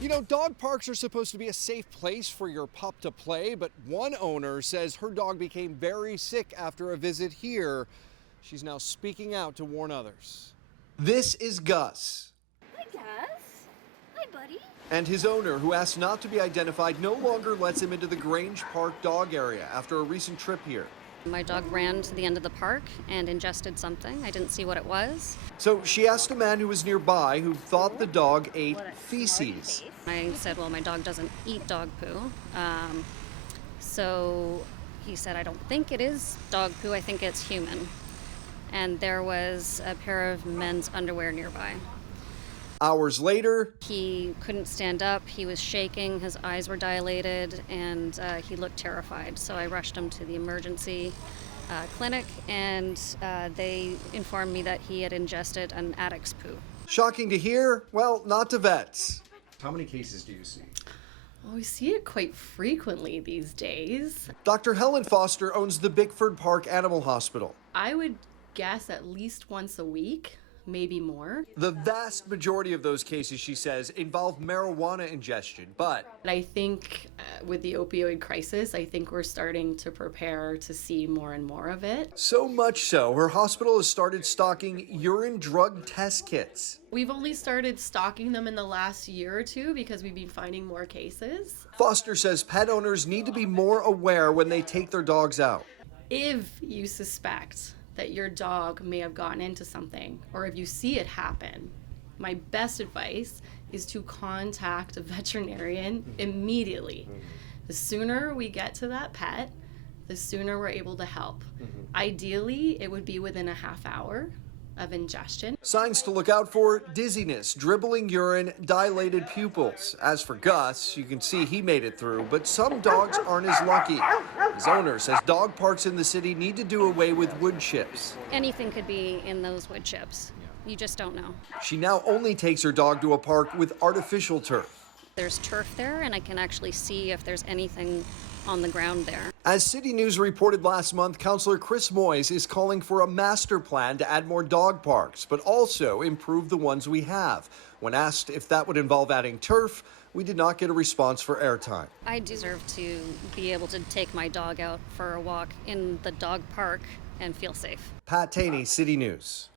You know, dog parks are supposed to be a safe place for your pup to play, but one owner says her dog became very sick after a visit here. She's now speaking out to warn others. This is Gus. Hi, Gus. Hi, buddy. And his owner, who asked not to be identified, no longer lets him into the Grange Park dog area after a recent trip here. My dog ran to the end of the park and ingested something. I didn't see what it was. So she asked a man who was nearby who thought the dog ate feces. I said, well, my dog doesn't eat dog poo. So he said, I don't think it is dog poo. I think it's human. And there was a pair of men's underwear nearby. Hours later, he couldn't stand up. He was shaking. His eyes were dilated, and he looked terrified. So I rushed him to the emergency clinic, and they informed me that he had ingested an addict's poo. Shocking to hear? Well, not to vets. How many cases do you see? Well, we see it quite frequently these days. Dr. Helen Foster owns the Bickford Park Animal Hospital. I would guess at least once a week, maybe more. The vast majority of those cases, she says, involve marijuana ingestion, but I think with the opioid crisis, I think we're starting to prepare to see more and more of it. so much so, her hospital has started stocking urine drug test kits. We've only started stocking them in the last year or two because we've been finding more cases. Foster says pet owners need to be more aware when they take their dogs out. If you suspect that your dog may have gotten into something, or if you see it happen, my best advice is to contact a veterinarian immediately. The sooner we get to that pet, the sooner we're able to help. Ideally, it would be within a half hour of ingestion. Signs to look out for: dizziness, dribbling urine, dilated pupils. As for Gus, you can see he made it through, but some dogs aren't as lucky. His owner says dog parks in the city need to do away with wood chips. Anything could be in those wood chips. You just don't know. She now only takes her dog to a park with artificial turf. There's turf there, and I can actually see if there's anything on the ground there. As CityNews reported last month, Councillor Chris Moyes is calling for a master plan to add more dog parks, but also improve the ones we have. When asked if that would involve adding turf, we did not get a response for airtime. I deserve to be able to take my dog out for a walk in the dog park and feel safe. Taney, City News.